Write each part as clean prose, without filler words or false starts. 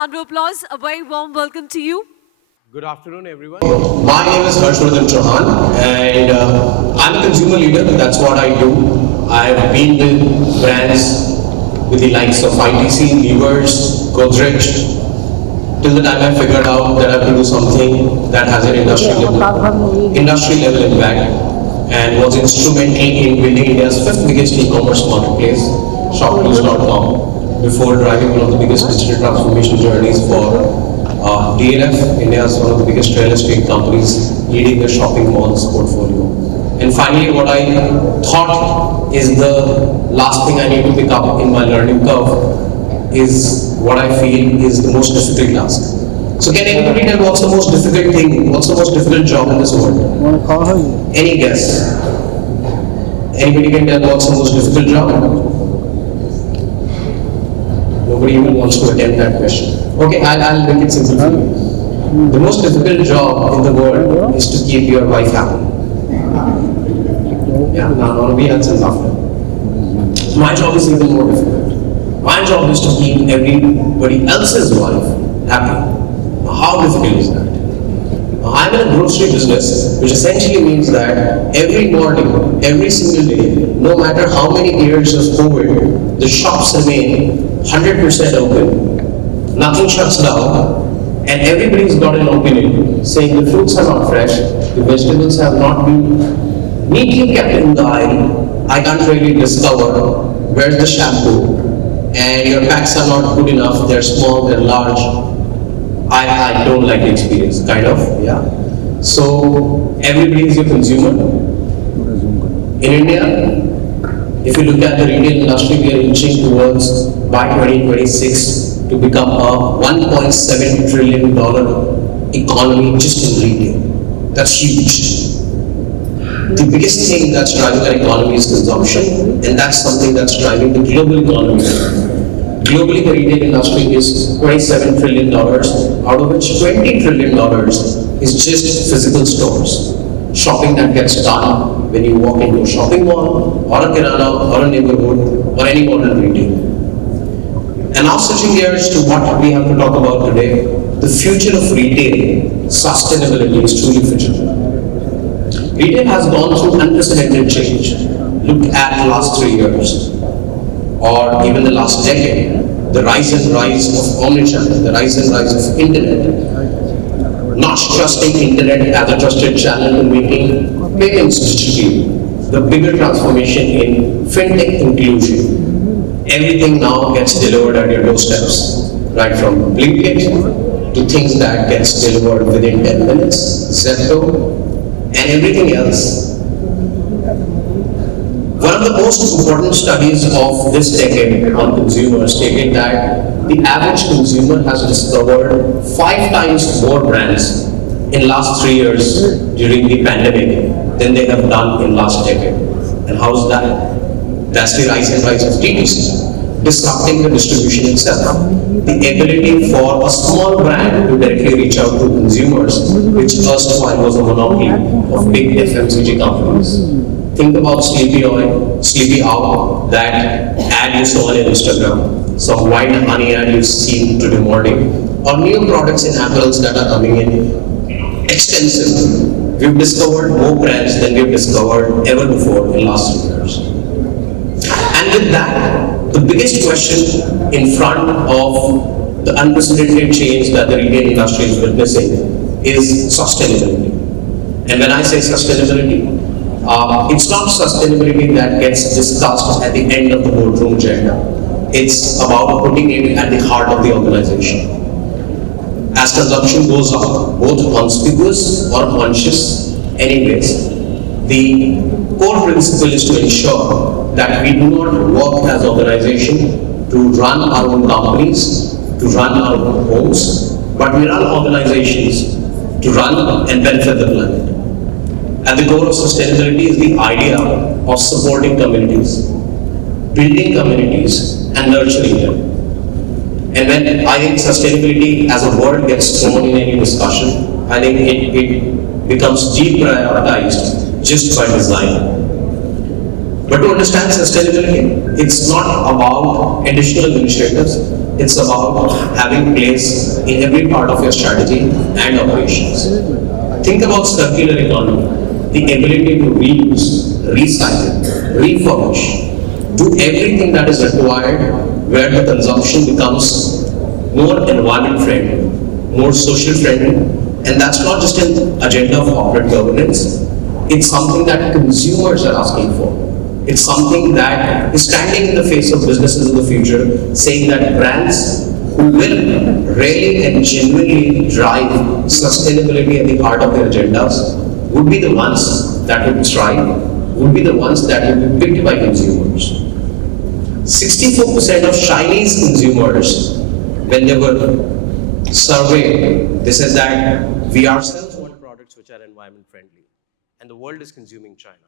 Round of applause, a very warm welcome to you. Good afternoon, everyone. My name is Harshavardhan Chauhaan, and I'm a consumer leader. That's what I do. I've been with brands with the likes of ITC, Levers, Godrej, till the time I figured out that I have to do something that has an industry level impact, and was instrumental in building India's fifth biggest e-commerce marketplace, shopnews.com, before driving one of the biggest digital transformation journeys for DLF, India's one of the biggest real estate companies, leading the shopping malls portfolio. And finally, what I thought is the last thing I need to pick up in my learning curve is what I feel is the most difficult task. So can anybody tell what's the most difficult thing, what's the most difficult job in this world? Any guess? Anybody can tell what's the most difficult job? Nobody even wants to attempt that question. Okay, I'll make it simple for you. The most difficult job in the world is to keep your wife happy. Yeah, now nobody else is laughter. My job is even more difficult. My job is to keep everybody else's wife happy. How difficult is that? I'm in a grocery business, which essentially means that every morning, every single day, no matter how many years of COVID, the shops remain 100% open, nothing shuts down, and everybody's got an opinion saying the fruits are not fresh, the vegetables have not been neatly kept in the aisle, I can't really discover where's the shampoo, and your packs are not good enough, they're small, they're large. I don't like the experience, kind of, yeah. So everybody is a consumer. In India, if you look at the retail industry, we are inching towards by 2026 to become a $1.7 trillion economy just in retail. That's huge. The biggest thing that's driving our economy is consumption, and that's something that's driving the global economy. Globally, the retail industry is $27 trillion, out of which $20 trillion is just physical stores. Shopping that gets done when you walk into a shopping mall, or a kirana, or a neighborhood, or any modern retail. And now switching gears to what we have to talk about today, the future of retail, sustainability is truly Phygital. Retail has gone through unprecedented change. Look at the last 3 years. Or even the last decade, the rise and rise of omnichannel, the rise and rise of internet, not trusting internet as a trusted channel to making payments digitally, the bigger transformation in fintech inclusion. Everything now gets delivered at your doorsteps, right from Blinkit to things that gets delivered within 10 minutes, Zepto, and everything else. One of the most important studies of this decade on consumers stated that the average consumer has discovered 5 times more brands in last 3 years during the pandemic than they have done in last decade. And how's that? That's the rise and rise of D2C, disrupting the distribution itself. The ability for a small brand to directly reach out to consumers, which erstwhile was a monopoly of big FMCG companies. Think about Sleepy Owl, that ad you saw on Instagram, some white honey ad you've seen today morning, or new products in apples that are coming in extensive. We've discovered more brands than we've discovered ever before in last 2 years. And with that, the biggest question in front of the unprecedented change that the retail industry is witnessing is sustainability. And when I say sustainability, it's not sustainability that gets discussed at the end of the boardroom agenda. It's about putting it at the heart of the organization. As consumption goes up, both conspicuous or conscious, anyways, the core principle is to ensure that we do not work as an organization to run our own companies, to run our own homes, but we run organizations to run and benefit the planet. At the core of sustainability is the idea of supporting communities, building communities, and nurturing them. And when I think sustainability as a word gets thrown in any discussion, I think it becomes deprioritized just by design. But to understand sustainability, it's not about additional initiatives, it's about having place in every part of your strategy and operations. Think about circular economy, the ability to reuse, recycle, refurbish, do everything that is required where the consumption becomes more environment friendly, more social friendly, and that's not just an agenda of corporate governance, it's something that consumers are asking for. It's something that is standing in the face of businesses in the future, saying that brands who will really and genuinely drive sustainability at the heart of their agendas would be the ones that would thrive, would be the ones that would be picked by consumers. 64% of Chinese consumers, when they were surveyed, they said that we ourselves want products which are environment friendly, and the world is consuming China.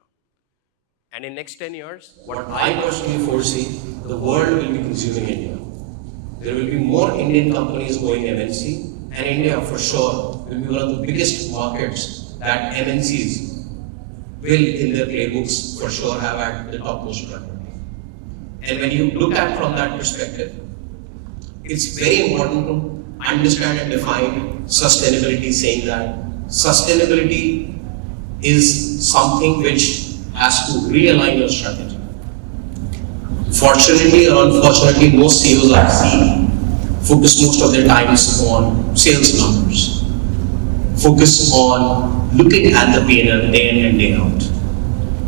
And in next 10 years, what I personally foresee, the world will be consuming India. There will be more Indian companies going MNC, and India for sure will be one of the biggest markets that MNCs will in their playbooks for sure have at the topmost priority. And when you look at from that perspective, it's very important to understand and define sustainability, saying that sustainability is something which has to realign your strategy. Fortunately or unfortunately, most CEOs I've seen focus most of their times on sales numbers, focus on looking at the P&L day in and day out.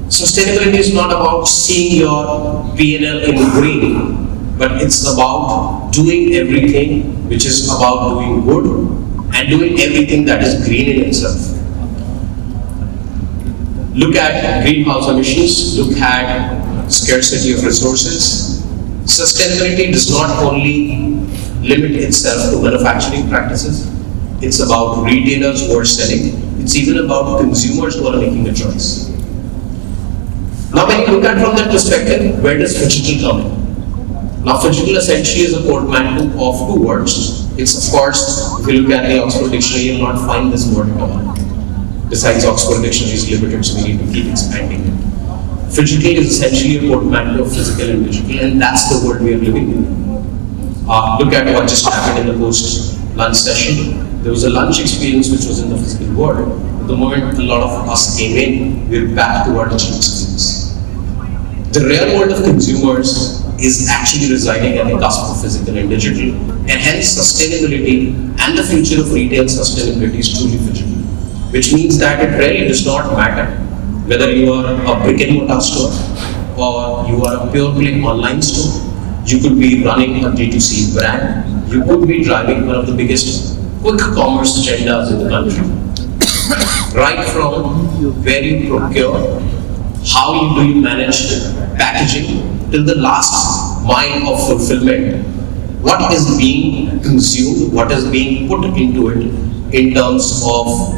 Sustainability is not about seeing your P&L in green, but it's about doing everything which is about doing good and doing everything that is green in itself. Look at greenhouse emissions, look at scarcity of resources. Sustainability does not only limit itself to manufacturing practices, it's about retailers who are selling, it's even about consumers who are making a choice. Now when you look at from that perspective, where does Phygital come in? Now Phygital essentially is a portmanteau of two words. It's of course, if you look at the Oxford Dictionary, you will not find this word at all. Besides, Oxford Dictionary is limited, so we need to keep expanding it. Phygital is essentially a portmanteau of physical and digital, and that's the world we are living in. Look at what just happened in the post-lunch session. There was a lunch experience which was in the physical world. The moment a lot of us came in, we're back to our digital experience. The real world of consumers is actually residing at the cusp of physical and digital, and hence sustainability and the future of retail sustainability is truly phygital. Which means that it really does not matter whether you are a brick and mortar store or you are a pure play online store. You could be running a D2C brand. You could be driving one of the biggest quick commerce agendas in the country. Right from where you procure, how do you manage packaging, till the last mile of fulfillment. What is being consumed, what is being put into it in terms of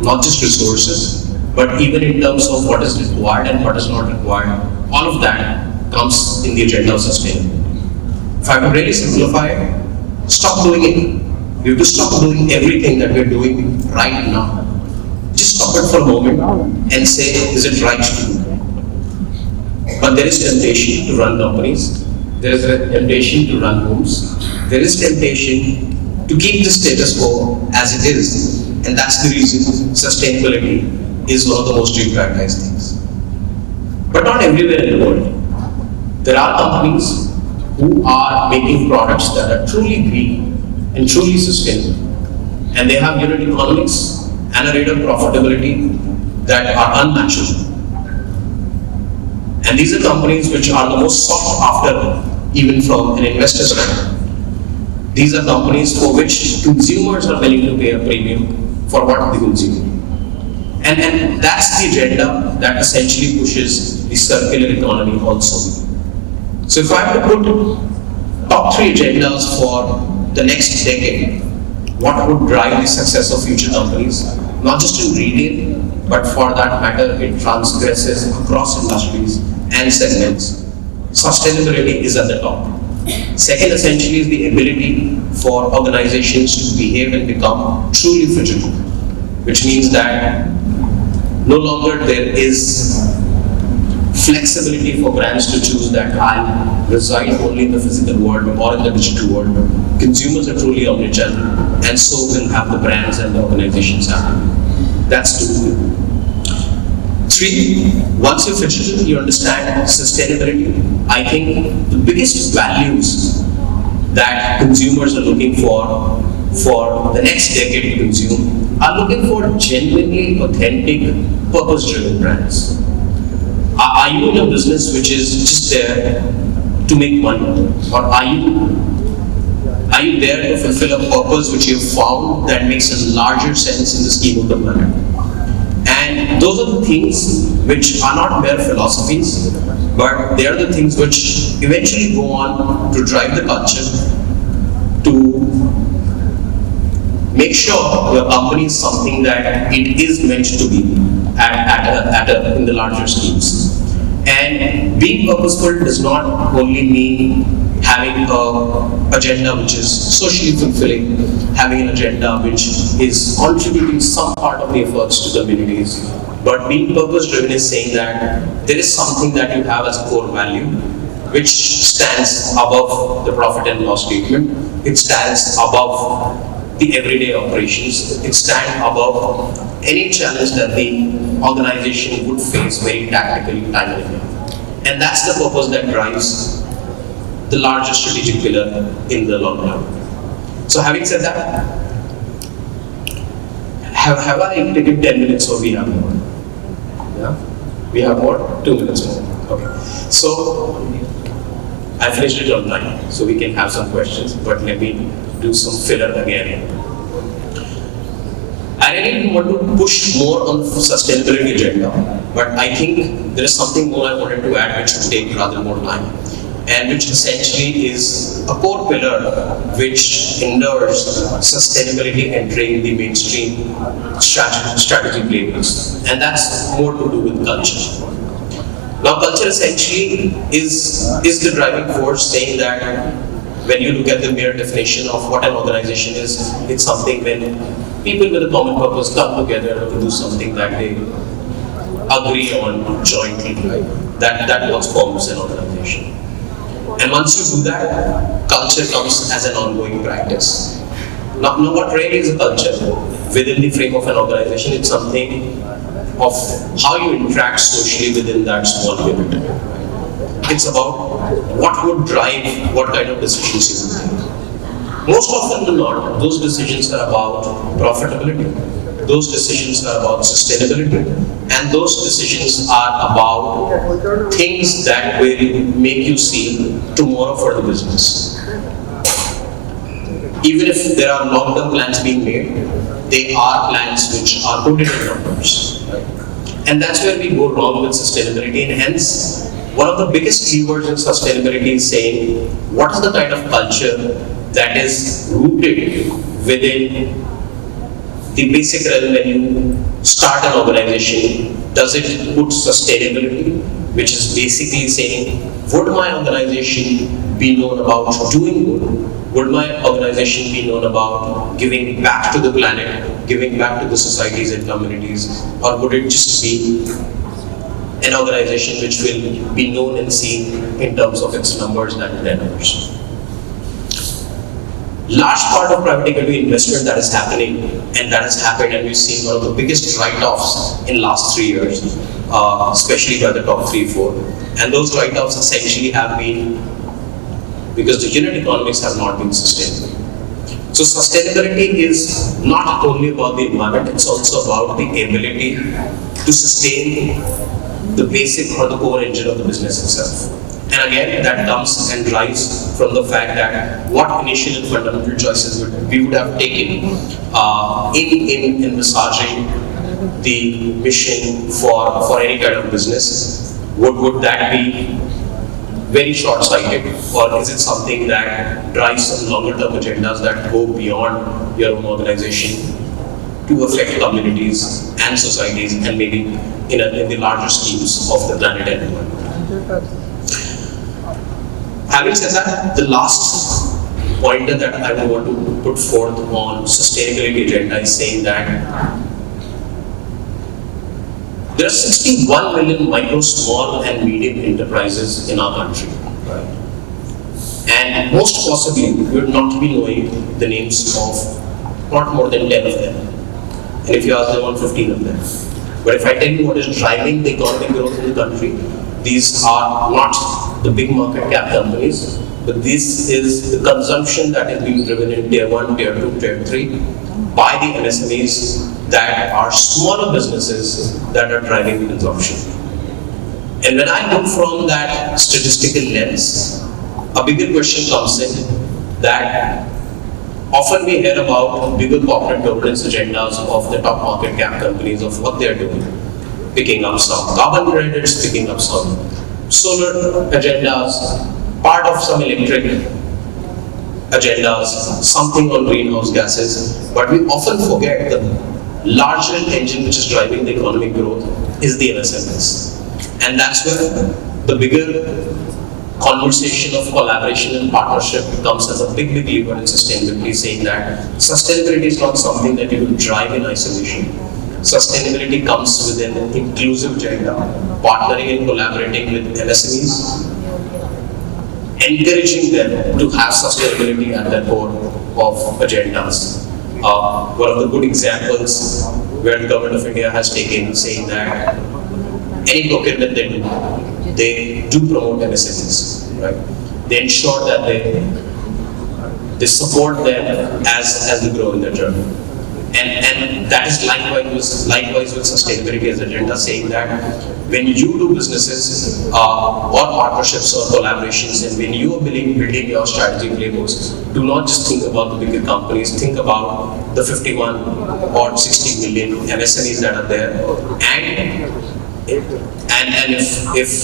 not just resources, but even in terms of what is required and what is not required. All of that comes in the agenda of sustainability. If I have to really simplify it, stop doing it. We have to stop doing everything that we're doing right now. Just stop it for a moment and say, is it right to do? But there is temptation to run companies. There is a temptation to run homes. There is temptation to keep the status quo as it is. And that's the reason sustainability is one of the most deprioritized things. But not everywhere in the world. There are companies who are making products that are truly green and truly sustainable. And they have unit economics and a rate of profitability that are unmatchable. And these are companies which are the most sought after, even from an investor's standpoint. These are companies for which consumers are willing to pay a premium for what they consume. And that's the agenda that essentially pushes the circular economy also. So if I have to put top 3 agendas for the next decade, what would drive the success of future companies, not just in retail, but for that matter, it transgresses across industries and segments. Sustainability is at the top. Second, essentially, is the ability for organizations to behave and become truly phygital, which means that no longer there is flexibility for brands to choose that I'll reside only in the physical world or in the digital world. Consumers are truly omnichannel, and so will have the brands and the organizations happen. That's 2. 3, once you're Phygital, you understand sustainability. I think the biggest values that consumers are looking for the next decade to consume are looking for genuinely authentic, purpose-driven brands. Are you in a business which is just there to make money, or are you there to fulfill a purpose which you've found that makes a larger sense in the scheme of the planet? And those are the things which are not mere philosophies, but they are the things which eventually go on to drive the culture, to make sure your company is something that it is meant to be in the larger schemes. And being purposeful does not only mean having an agenda which is socially fulfilling, having an agenda which is contributing some part of the efforts to communities. But being purpose-driven is saying that there is something that you have as a core value which stands above the profit and loss statement. It stands above the everyday operations. It stands above any challenge that the organization would face very tactically, time and again. And that's the purpose that drives the largest strategic pillar in the long term. So having said that, have I taken 10 minutes or we have more? Yeah? We have more? 2 minutes more. Okay. So I finished it on time, so we can have some questions, but let me do some filler again. I really want to push more on the sustainability agenda, but I think there is something more I wanted to add which would take rather more time, and which essentially is a core pillar which endures sustainability entering the mainstream strategy playbooks, and that's more to do with culture. Now, culture essentially is the driving force, saying that when you look at the mere definition of what an organization is, it's something when people with a common purpose come together to do something that they agree on jointly, right? That what forms an organization. And once you do that, culture comes as an ongoing practice. Now what really is a culture? Within the frame of an organization, it's something of how you interact socially within that small unit. It's about what would drive what kind of decisions you make. Most often than not, those decisions are about profitability. Those decisions are about sustainability. And those decisions are about things that will make you see tomorrow for the business. Even if there are long-term plans being made, they are plans which are rooted in numbers. Right? And that's where we go wrong with sustainability, and hence, one of the biggest keywords in sustainability is saying, what is the kind of culture that is rooted within the basic realm when you start an organization? Does it put sustainability, which is basically saying, would my organization be known about doing good? Would my organization be known about giving back to the planet, giving back to the societies and communities? Or would it just be an organization which will be known and seen in terms of its numbers and their numbers? Large part of private equity investment that is happening, and that has happened, and we've seen one of the biggest write-offs in last 3 years, especially by the top 3-4. And those write-offs essentially have been because the unit economics have not been sustainable. So sustainability is not only about the environment, it's also about the ability to sustain the basic or the core engine of the business itself. And again, that comes and drives from the fact that what initial and fundamental choices we would have taken in massaging the mission for any kind of business. Would that be very short-sighted, or is it something that drives some longer-term agendas that go beyond your own organization to affect communities and societies and maybe in the larger schemes of the planet and environment? Having said that, the last pointer that I want to put forth on sustainability agenda is saying that There are 61 million micro, small and medium enterprises in our country. Right? And most possibly, we would not be knowing the names of not more than 10 of them. And if you ask them, on 15 of them. But if I tell you what is driving the economic growth in the country, these are not the big market cap companies, but this is the consumption that is being driven in Tier 1, Tier 2, Tier 3 by the MSMEs that are smaller businesses that are driving the consumption. And when I look from that statistical lens, a bigger question comes in that often we hear about bigger corporate governance agendas of the top market cap companies of what they're doing. Picking up some carbon credits, picking up some solar agendas, part of some electric agendas, something on greenhouse gases. But we often forget the larger engine which is driving the economic growth is the MSMEs. And that's where the bigger conversation of collaboration and partnership comes as a big lever in sustainability, saying that sustainability is not something that you will drive in isolation. Sustainability comes with an inclusive agenda, partnering and collaborating with MSMEs, encouraging them to have sustainability at the core of agendas. One of the good examples where the government of India has taken, saying that any procurement they do promote MSMEs, right? They ensure that they support them as they grow in their journey. And that is likewise with sustainability as agenda, saying that when you do businesses or partnerships or collaborations, and when you are building your strategy playbooks, do not just think about the bigger companies, think about the 51 or 60 million MSMEs that are there. And if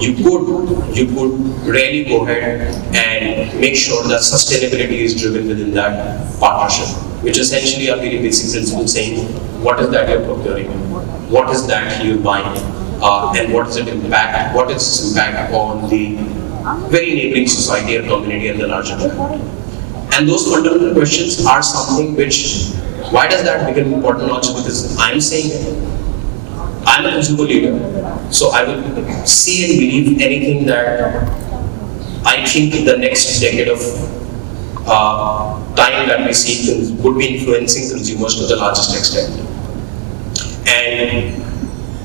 you could really go ahead and make sure that sustainability is driven within that partnership, which essentially are very basic principles, saying what is that you're procuring, what is that you're buying, and what is its impact on the very neighboring society or community and the larger community. And those fundamental questions are something which, why does that become important? Not just because I'm saying it. I'm a consumer leader, so I will see and believe anything that I think the next decade of time that we see would be influencing consumers to the largest extent. And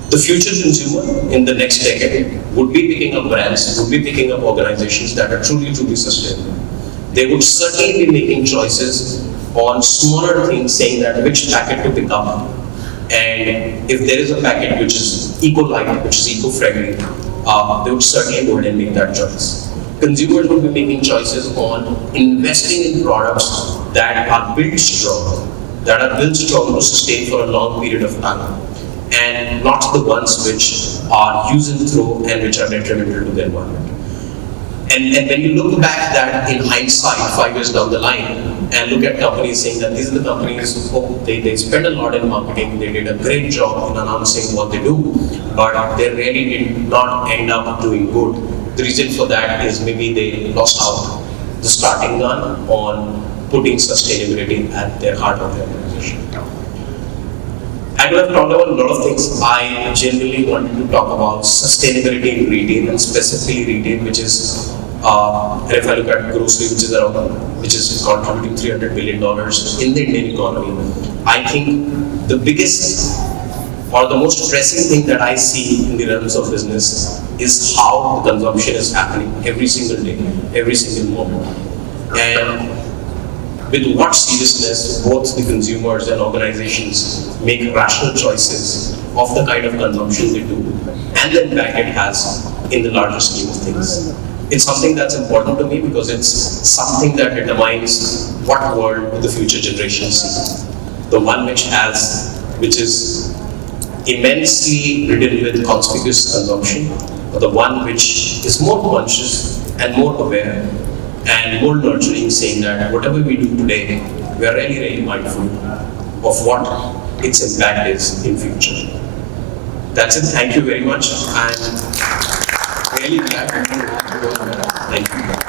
the future consumer in the next decade would be picking up brands, would be picking up organizations that are truly sustainable. They would certainly be making choices on smaller things, saying that which packet to pick up. And if there is a packet which is eco-light, which is eco-friendly, they would certainly go ahead and make that choice. Consumers would be making choices on investing in products that are built strong to sustain for a long period of time, and not the ones which are use and throw and which are detrimental to the environment. And when you look back that in hindsight, 5 years down the line, and look at companies saying that these are the companies, they spend a lot in marketing, they did a great job in announcing what they do, but they really did not end up doing good. The reason for that is maybe they lost out the starting gun on putting sustainability at their heart of their organization. I could have talked about a lot of things. I genuinely wanted to talk about sustainability in retail, and specifically retail, which is and if I look at grocery, which is contributing $300 billion in the Indian economy, I think the biggest or the most pressing thing that I see in the realms of business is how the consumption is happening every single day, every single moment. And with what seriousness both the consumers and organizations make rational choices of the kind of consumption they do and the impact it has in the larger scheme of things. It's something that's important to me because it's something that determines what world the future generations see. The one which is immensely ridden with conspicuous consumption, or the one which is more conscious and more aware and more nurturing, saying that whatever we do today, we are really mindful of what its impact is in future. That's it. Thank you very much. I'm really glad to be here. Thank you.